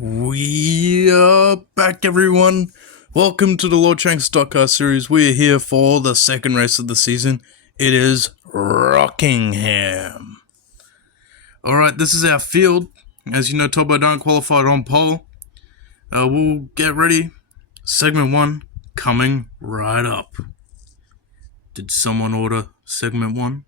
We are back, everyone. Welcome to the Lord Shanks Stock Car Series. We are here for the second race of the season. It is Rockingham. Alright, this is our field. As you know, Todd Bodine qualified on pole. We'll get ready. Segment 1 coming right up. Did someone order segment 1?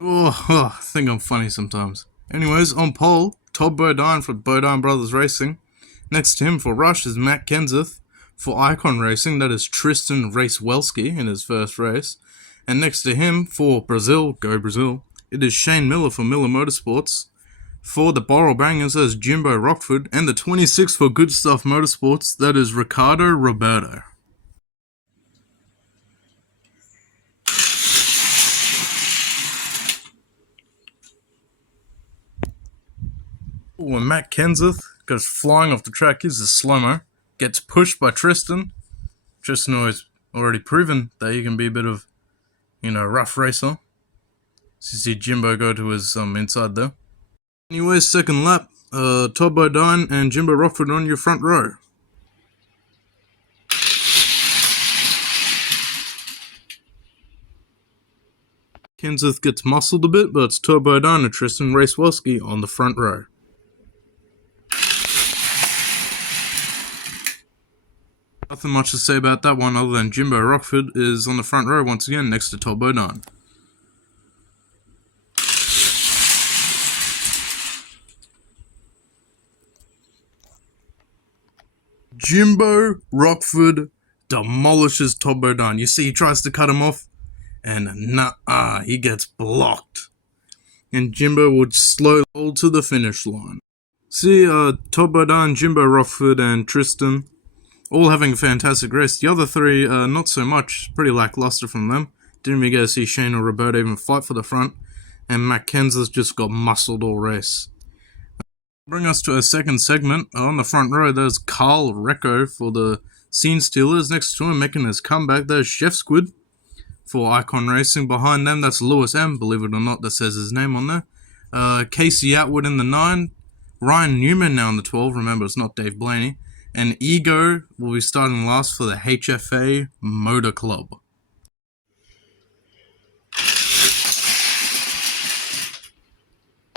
I think I'm funny sometimes. Anyways, on pole, Todd Bodine for Bodine Brothers Racing. Next to him for Rush is Matt Kenseth. For Icon Racing, that is Tristan Racewelski in his first race. And next to him for Brazil, go Brazil, it is Shane Miller for Miller Motorsports. For the Borrell Bangers, that is Jimbo Rockford. And the 26 for Good Stuff Motorsports, that is Ricardo Roberto. When Matt Kenseth goes flying off the track, he's a slow-mo, gets pushed by Tristan. Tristan has already proven that he can be a bit of, rough racer. So you see Jimbo go to his inside there. Anyways, second lap, Todd Bodine and Jimbo Rockford on your front row. Kenseth gets muscled a bit, but it's Todd Bodine and Tristan Racewelski on the front row. Nothing much to say about that one other than Jimbo Rockford is on the front row once again next to Todd Bodine. Jimbo Rockford demolishes Todd Bodine. You see, he tries to cut him off, and he gets blocked. And Jimbo would slowly hold to the finish line. See, Todd Bodine, Jimbo Rockford, and Tristan all having a fantastic race. The other three, not so much. Pretty lackluster from them. Didn't even get to see Shane or Roberto even fight for the front. And Matt Kenseth just got muscled all race. Bring us to a second segment. On the front row, there's Carl Recco for the Scene Stealers. Next to him, making his comeback, there's Chef Squid for Icon Racing. Behind them, that's Lewis M. Believe it or not, that says his name on there. Casey Atwood in the 9. Ryan Newman now in the 12. Remember, it's not Dave Blaney. And Ego will be starting last for the HFA Motor Club.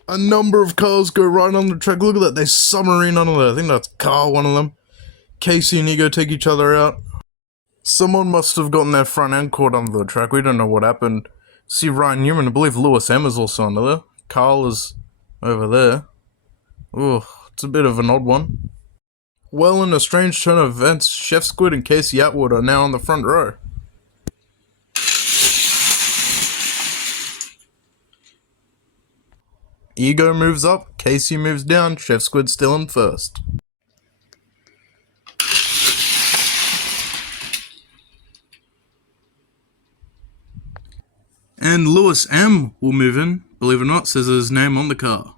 A number of cars go right on the track. Look at that, they submarine under there. I think that's Carl, one of them. Casey and Ego take each other out. Someone must have gotten their front end caught under the track. We don't know what happened. See Ryan Newman, I believe Lewis M is also under there. Carl is over there. It's a bit of an odd one. Well, in a strange turn of events, Chef Squid and Casey Atwood are now on the front row. Ego moves up, Casey moves down, Chef Squid still in first. And Lewis M will move in, believe it or not, says his name on the car.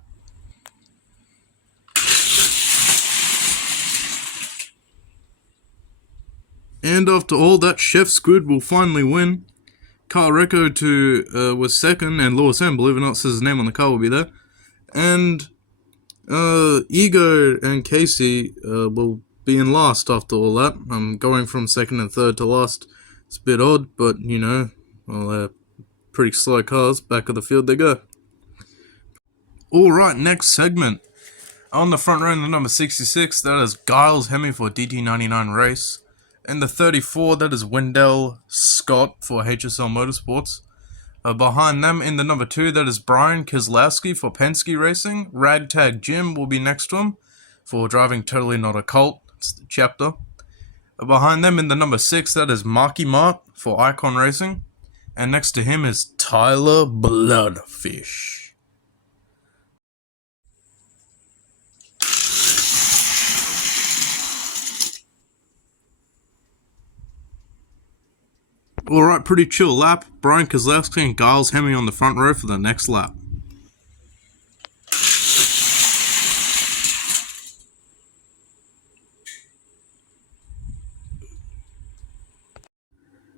And after all that, Chef Squid will finally win. Carl Recco was second, and Lewis M, believe it or not, says his name on the car will be there. And Ego and Casey will be in last after all that. Going from second and third to last, it's a bit odd, but they're pretty slow cars. Back of the field they go. Alright, next segment. On the front row in the number 66, that is Giles Hemme for DT99 Race. In the 34, that is Wendell Scott for HSL Motorsports. Behind them, in the number 2, that is Brian Keselowski for Penske Racing. Ragtag Jim will be next to him for driving Totally Not a Cult. It's the chapter. Behind them, in the number 6, that is Marky Mart for Icon Racing. And next to him is Tyler Bloodfish. Alright, pretty chill lap. Brian Keselowski and Giles Hemme on the front row for the next lap.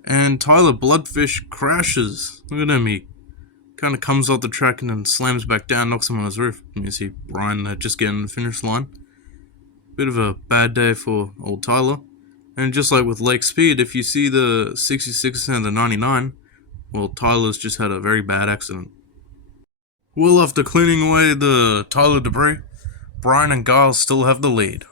And Tyler Bloodfish crashes. Look at him, he kind of comes off the track and then slams back down, knocks him on his roof. You see Brian just getting the finish line. Bit of a bad day for old Tyler. And just like with Lake Speed, if you see the 66 and the 99, well, Tyler's just had a very bad accident. Well, after cleaning away the Tyler debris, Brian and Giles still have the lead.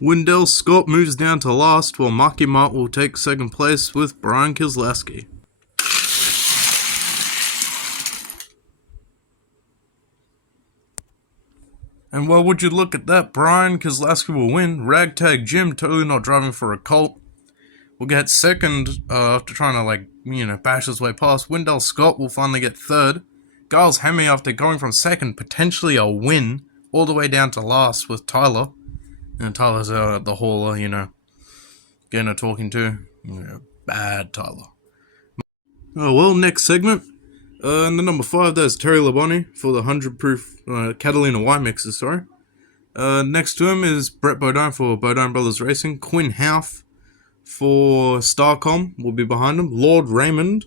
Wendell Scott moves down to last, while Marky Mark will take second place with Brian Kieslowski. And well, would you look at that, Brian Kieslowski will win. Ragtag Jim, totally not driving for a Colt, will get second after trying to, bash his way past. Wendell Scott will finally get third. Giles Hemi, after going from second, potentially a win, all the way down to last with Tyler. And Tyler's out at the hauler, getting a talking to. Bad Tyler. Oh well, next segment. In the number 5, there's Terry Labonte for the 100 proof Catalina Y mixes, sorry. Next to him is Brett Bodine for Bodine Brothers Racing. Quinn Houff for Starcom will be behind him. Lord Raymond,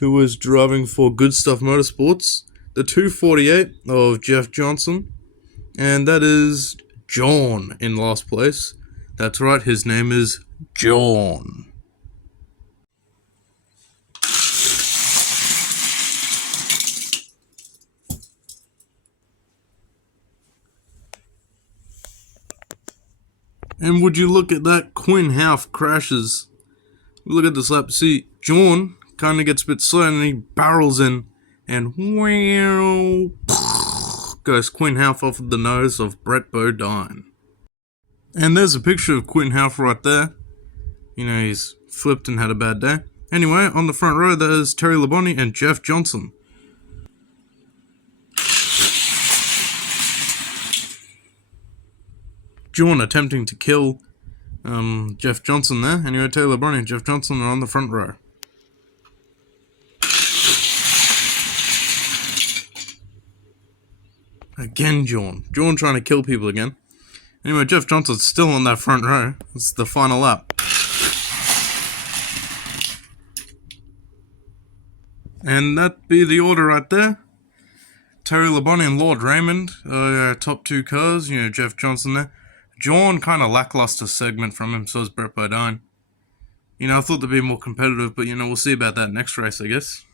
who was driving for Good Stuff Motorsports. The 248 of Jeff Johnson. And that is John in last place. That's right, his name is John. And would you look at that, Quinn Houff crashes. Look at this lap. See, John kind of gets a bit slow and he barrels in and goes Quinn Houff off of the nose of Brett Bodine. And there's a picture of Quinn Houff right there. He's flipped and had a bad day. Anyway, on the front row there's Terry Labonte and Jeff Johnson. John attempting to kill Jeff Johnson there. Anyway, Terry Labonte and Jeff Johnson are on the front row. Again, John. John trying to kill people again. Anyway, Jeff Johnson's still on that front row. It's the final lap. And that be the order right there. Terry Labonte and Lord Raymond, top 2 cars. Jeff Johnson there. John, kind of lackluster segment from him, so is Brett Bodine. I thought they'd be more competitive, but we'll see about that next race, I guess.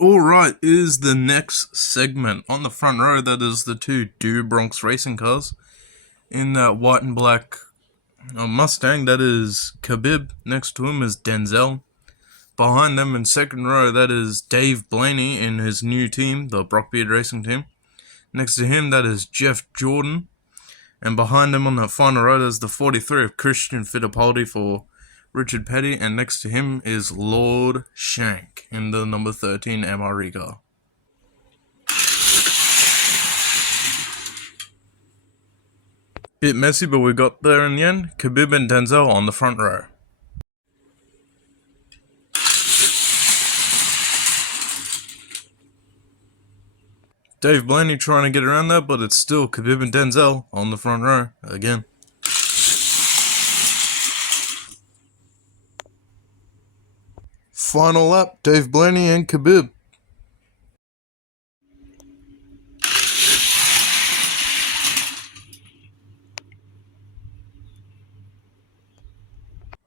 Alright, is the next segment. On the front row, that is the 2 Do Bronx racing cars. In that white and black Mustang, that is Khabib. Next to him is Denzel. Behind them in second row, that is Dave Blaney in his new team, the Brockbeard Racing Team. Next to him, that is Jeff Jordan. And behind him on the final row, there's the 43 of Christian Fittipaldi for Richard Petty, and next to him is Lord Shank in the number 13 MRE car. Bit messy, but we got there in the end. Khabib and Denzel on the front row. Dave Blaney trying to get around that, but it's still Khabib and Denzel on the front row again. Final lap, Dave Blaney and Khabib.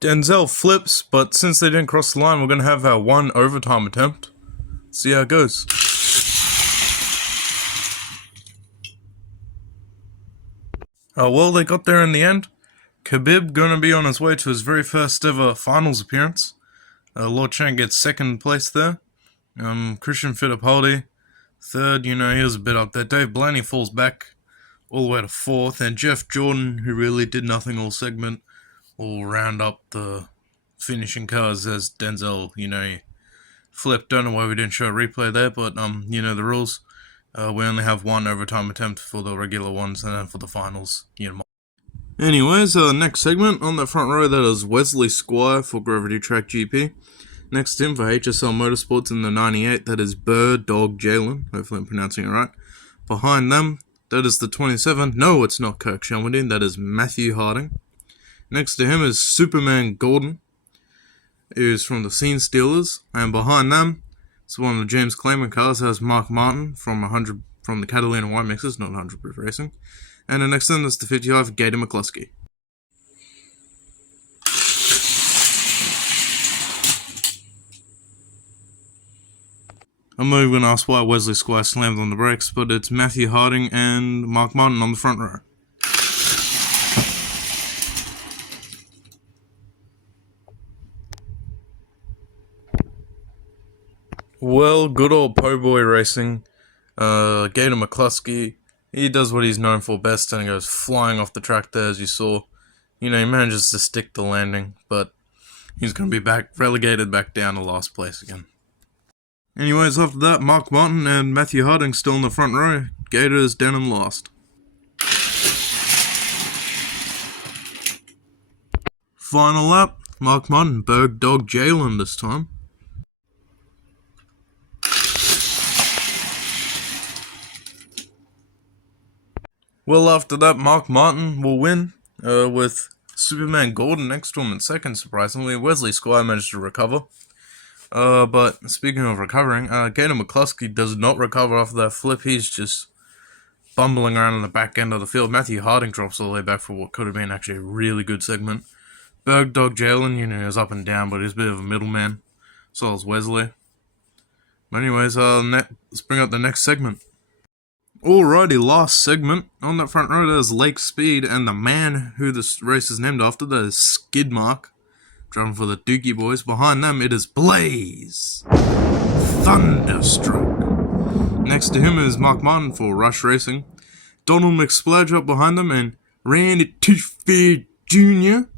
Denzel flips, but since they didn't cross the line, we're going to have our 1 overtime attempt. See how it goes. Oh well, they got there in the end. Khabib going to be on his way to his very first ever finals appearance. Lord Shank gets second place there. Christian Fittipaldi third, he was a bit up there. Dave Blaney falls back all the way to fourth. And Jeff Jordan, who really did nothing all segment, will round up the finishing cars as Denzel, he flipped. Don't know why we didn't show a replay there, but, the rules. We only have 1 overtime attempt for the regular ones, and then for the finals, Anyways, next segment, on the front row, that is Wesley Squire for Gravity Track GP. Next to him for HSL Motorsports in the 98, that is Bird Dog Jalen. Hopefully I'm pronouncing it right. Behind them, that is the 27. No, it's not Kirk Shelmerdine, that is Matthew Harding. Next to him is Superman Gordon, who's from the Scene Stealers, and behind them, it's one of the James Clayman cars, has Mark Martin from the Catalina White Mixers, not 100 Proof Racing, and the next to them is the 55 Gator McCluskey. I'm not even going to ask why Wesley Squire slammed on the brakes, but it's Matthew Harding and Mark Martin on the front row. Well, good old po' boy racing. Gator McCluskey, he does what he's known for best and goes flying off the track there, as you saw. He manages to stick the landing, but he's going to be relegated back down to last place again. Anyways, after that, Mark Martin and Matthew Harding still in the front row. Gator is down and last. Final lap, Mark Martin, Berg Dog Jalen this time. Well, after that, Mark Martin will win, with Superman Gordon next to him in second, surprisingly. Wesley Squire managed to recover. But speaking of recovering, Gator McCluskey does not recover after that flip. He's just bumbling around in the back end of the field. Matthew Harding drops all the way back for what could have been actually a really good segment. Berg Dog Jalen, is up and down, but he's a bit of a middleman. So is Wesley. But anyways, let's bring up the next segment. Alrighty, last segment. On that front row, there's Lake Speed, and the man who this race is named after, that is Skidmark, driving for the Dookie Boys. Behind them, it is Blaze, Thunderstruck. Next to him is Mark Martin for Rush Racing. Donald McSplurge up behind them, and Randy Toothfair Jr.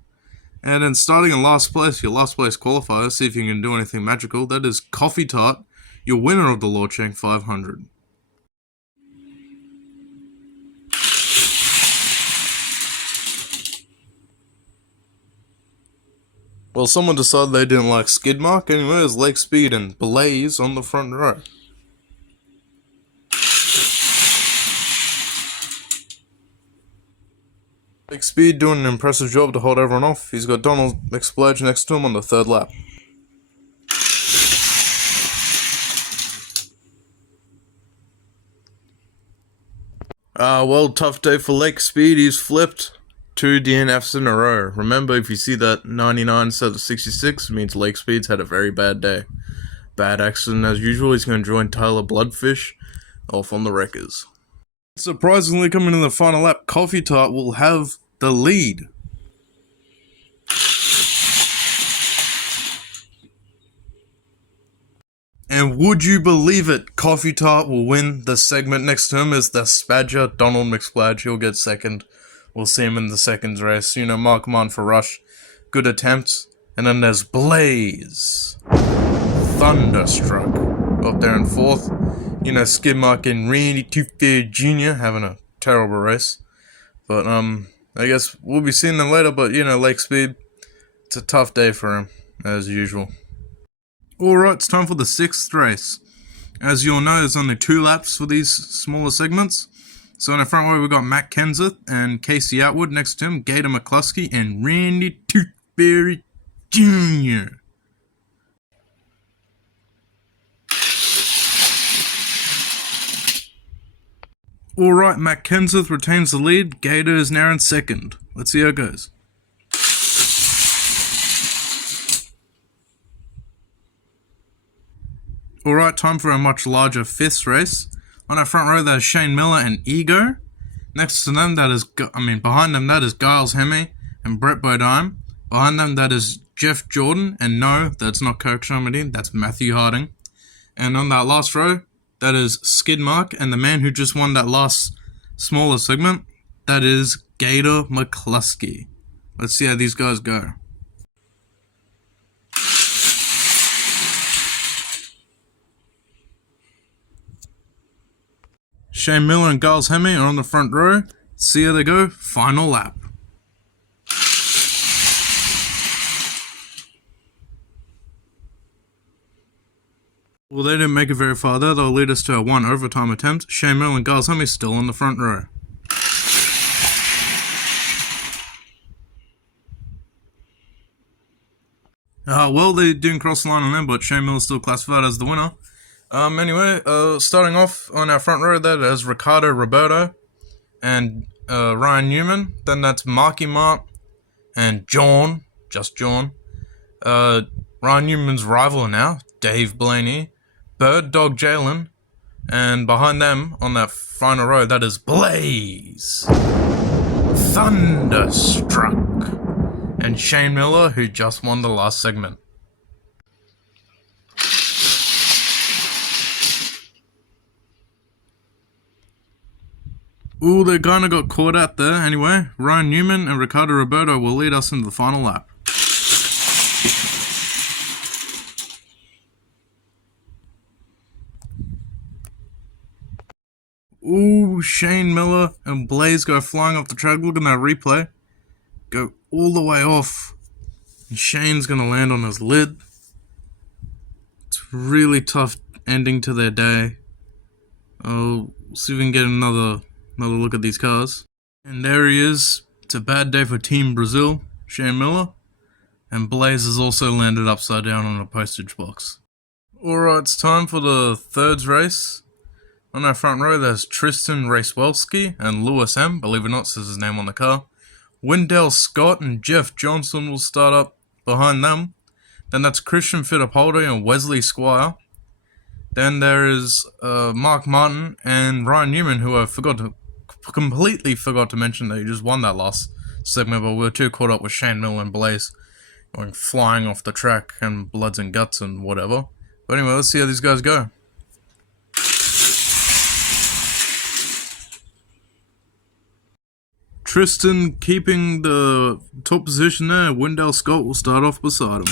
And then starting in last place, your last place qualifier, see if you can do anything magical, that is Coffee Tart, your winner of the Lord Shank 500. Well, someone decided they didn't like Skidmark. Anyway, there's Lake Speed and Blaze on the front row. Lake Speed doing an impressive job to hold everyone off. He's got Donald McSplurge next to him on the third lap. Well, tough day for Lake Speed. He's flipped 2 DNFs in a row. Remember, if you see that 99 instead of 66, it means Lake Speed's had a very bad day. Bad accident as usual. He's going to join Tyler Bloodfish off on the wreckers. Surprisingly, coming in the final lap, Coffee Tart will have the lead. And would you believe it, Coffee Tart will win the segment. Next to him is the Spadger, Donald McSplurge. He'll get second. We'll see him in the seconds race. Mark him on for Rush. Good attempts. And then there's Blaze, Thunderstruck up there in fourth. Skidmark and Randy Toothfair Jr. having a terrible race. But, I guess we'll be seeing them later. But, Lake Speed, it's a tough day for him, as usual. Alright, it's time for the 6th race. As you'll know, there's only 2 laps for these smaller segments. So in the front row, we've got Matt Kenseth and Casey Atwood. Next to him, Gator McCluskey and Randy Toothberry Jr. Alright, Matt Kenseth retains the lead. Gator is now in second. Let's see how it goes. Alright, time for a much larger 5th race. On our front row, there's Shane Miller and Ego. Next to them, behind them, that is Giles Hemme and Brett Bodine. Behind them, that is Jeff Jordan. And no, that's not Kirk Sherman, that's Matthew Harding. And on that last row, that is Skidmark. And the man who just won that last smaller segment, that is Gator McCluskey. Let's see how these guys go. Shane Miller and Giles Hemme are on the front row. See how they go. Final lap. Well, they didn't make it very far there. They'll lead us to a 1 overtime attempt. Shane Miller and Giles Hemme still on the front row. Well, they didn't cross the line on them, but Shane Miller's still classified as the winner. Anyway, starting off on our front row there, there's Ricardo Roberto and Ryan Newman. Then that's Marky Mark and John, just John. Ryan Newman's rival now, Dave Blaney, Bird Dog Jalen, and behind them on that final row, that is Blaze, Thunderstruck, and Shane Miller, who just won the last segment. Ooh, they kinda got caught out there. Anyway, Ryan Newman and Ricardo Roberto will lead us into the final lap. Ooh, Shane Miller and Blaze go flying off the track. Look at that replay. Go all the way off. And Shane's gonna land on his lid. It's really tough ending to their day. Oh, see if we can get another look at these cars. And there he is. It's a bad day for Team Brazil, Shane Miller. And Blaze has also landed upside down on a postage box. Alright, it's time for the thirds race. On our front row, there's Tristan Racewelski and Lewis M. Believe it or not, says his name on the car. Wendell Scott and Jeff Johnson will start up behind them. Then that's Christian Fittipaldi and Wesley Squire. Then there is Mark Martin and Ryan Newman, who I completely forgot to mention that he just won that last segment, but we were too caught up with Shane Miller and Blaze going flying off the track and bloods and guts and whatever. But anyway, let's see how these guys go. Tristan keeping the top position there. Wendell Scott will start off beside him.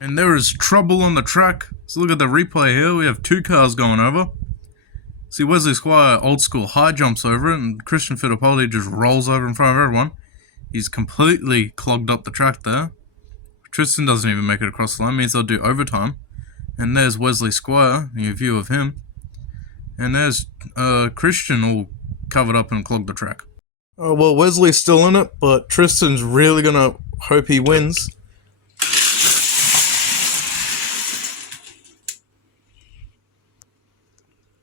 And there is trouble on the track. So look at the replay here. We have two cars going over. See, Wesley Squire old school high jumps over it, and Christian Fittipaldi just rolls over in front of everyone. He's completely clogged up the track there. Tristan doesn't even make it across the line. Means they'll do overtime. And there's Wesley Squire, your view of him. And there's Christian all covered up and clogged the track. Oh, well, Wesley's still in it, but Tristan's really going to hope he wins.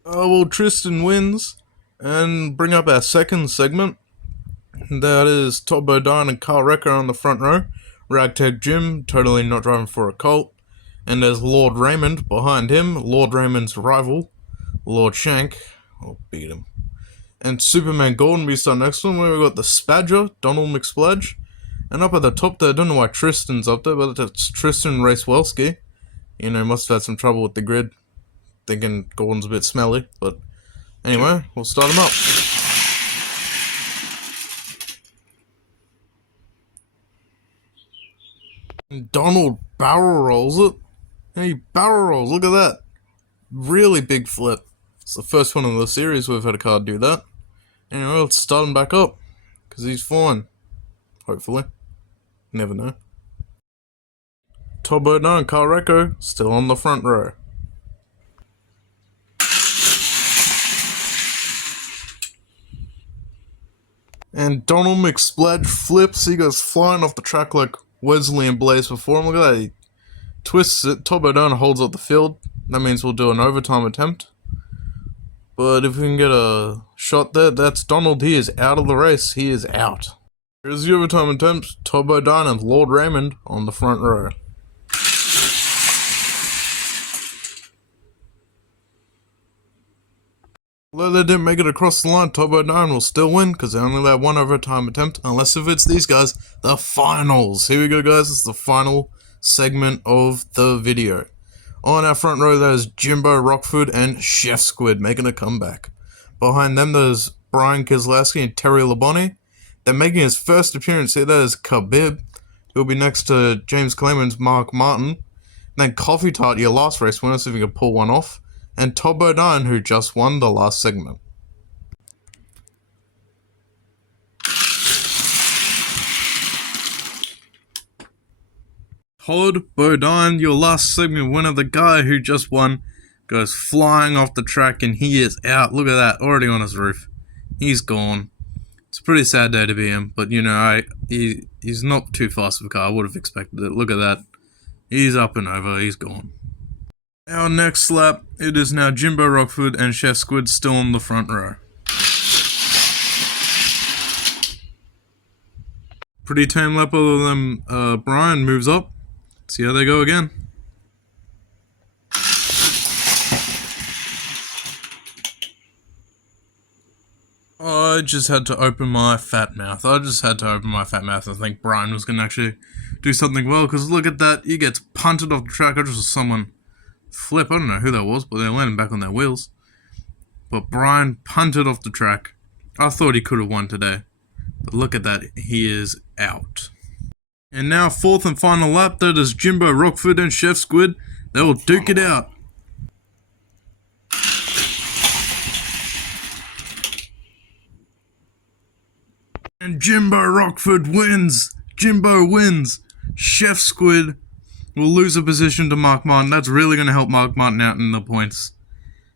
Oh, well, Tristan wins. And bring up our second segment. That is Todd Bodine and Carl Recker on the front row. Ragtag Jim, totally not driving for a Colt. And there's Lord Raymond behind him, Lord Raymond's rival, Lord Shank. I'll beat him. And Superman Gordon, we start next one, where we've got the Spadger, Donald McSpludge. And up at the top there, I don't know why Tristan's up there, but it's Tristan Racewelski. You know, must have had some trouble with the grid, thinking Gordon's a bit smelly. But anyway, we'll start him up. And Donald barrel rolls it. He barrel rolls, look at that. Really big flip. It's the first one in the series we've had a car do that. Anyway, let's start him back up. Because he's fine. Hopefully. Never know. Todd Bodine and Carl Recco still on the front row. And Donald McSpladge flips. He goes flying off the track like Wesley and Blaze before him. Look at that. He twists it. Todd Bodine holds up the field. That means we'll do an overtime attempt. But if we can get a shot there, that's Donald. He is out of the race. He is out. Here's the overtime attempt. Todd Bodine and Lord Raymond on the front row. Although they didn't make it across the line, Todd Bodine will still win because they only had one overtime attempt. Unless if it's these guys, the finals. Here we go, guys. It's the final segment of the video. On our front row, there's Jimbo Rockford and Chef Squid making a comeback. Behind them, there's Brian Keselowski and Terry Labonte. They're making his first appearance here. There's Khabib, who'll be next to James Clement's Mark Martin. And then Coffee Tart, your last race winner, see if you can pull one off. And Todd Bodine, who just won the last segment. Todd Bodine, your last segment winner, the guy who just won, goes flying off the track and he is out. Look at that, already on his roof. He's gone. It's a pretty sad day to be him, but you know, he's not too fast of a car. I would have expected it. Look at that. He's up and over. He's gone. Our next lap, it is now Jimbo Rockford and Chef Squid still in the front row. Pretty tame lap other than Brian moves up. See how they go again. I just had to open my fat mouth. I think Brian was going to actually do something well, because look at that. He gets punted off the track. I just saw someone flip. I don't know who that was, but they're landing back on their wheels. But Brian punted off the track. I thought he could have won today. But look at that. He is out. And now, fourth and final lap. That is Jimbo Rockford and Chef Squid. They will duke it out. And Jimbo Rockford wins. Jimbo wins. Chef Squid will lose a position to Mark Martin. That's really going to help Mark Martin out in the points,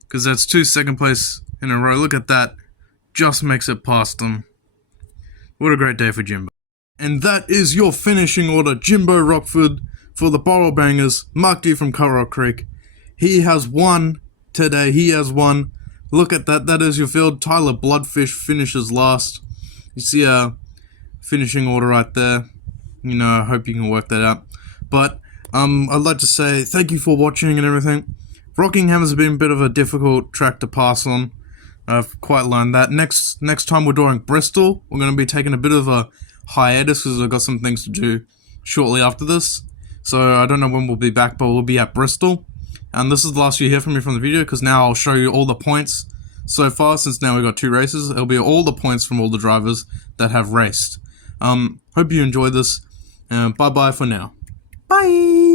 because that's 2 second place in a row. Look at that. Just makes it past them. What a great day for Jimbo. And that is your finishing order. Jimbo Rockford for the Bottle Bangers. Mark D from Curragh Creek. He has won today. He has won. Look at that. That is your field. Tyler Bloodfish finishes last. You see a finishing order right there. You know, I hope you can work that out. But I'd like to say thank you for watching and everything. Rockingham has been a bit of a difficult track to pass on. I've quite learned that. Next time we're doing Bristol, we're going to be taking a bit of a hiatus because I've got some things to do shortly after this. So I don't know when we'll be back, but we'll be at Bristol. And this is the last you hear from me from the video, because now I'll show you all the points so far. Since now we've got 2 races, it'll be all the points from all the drivers that have raced. Hope you enjoyed this. Bye bye for now. Bye!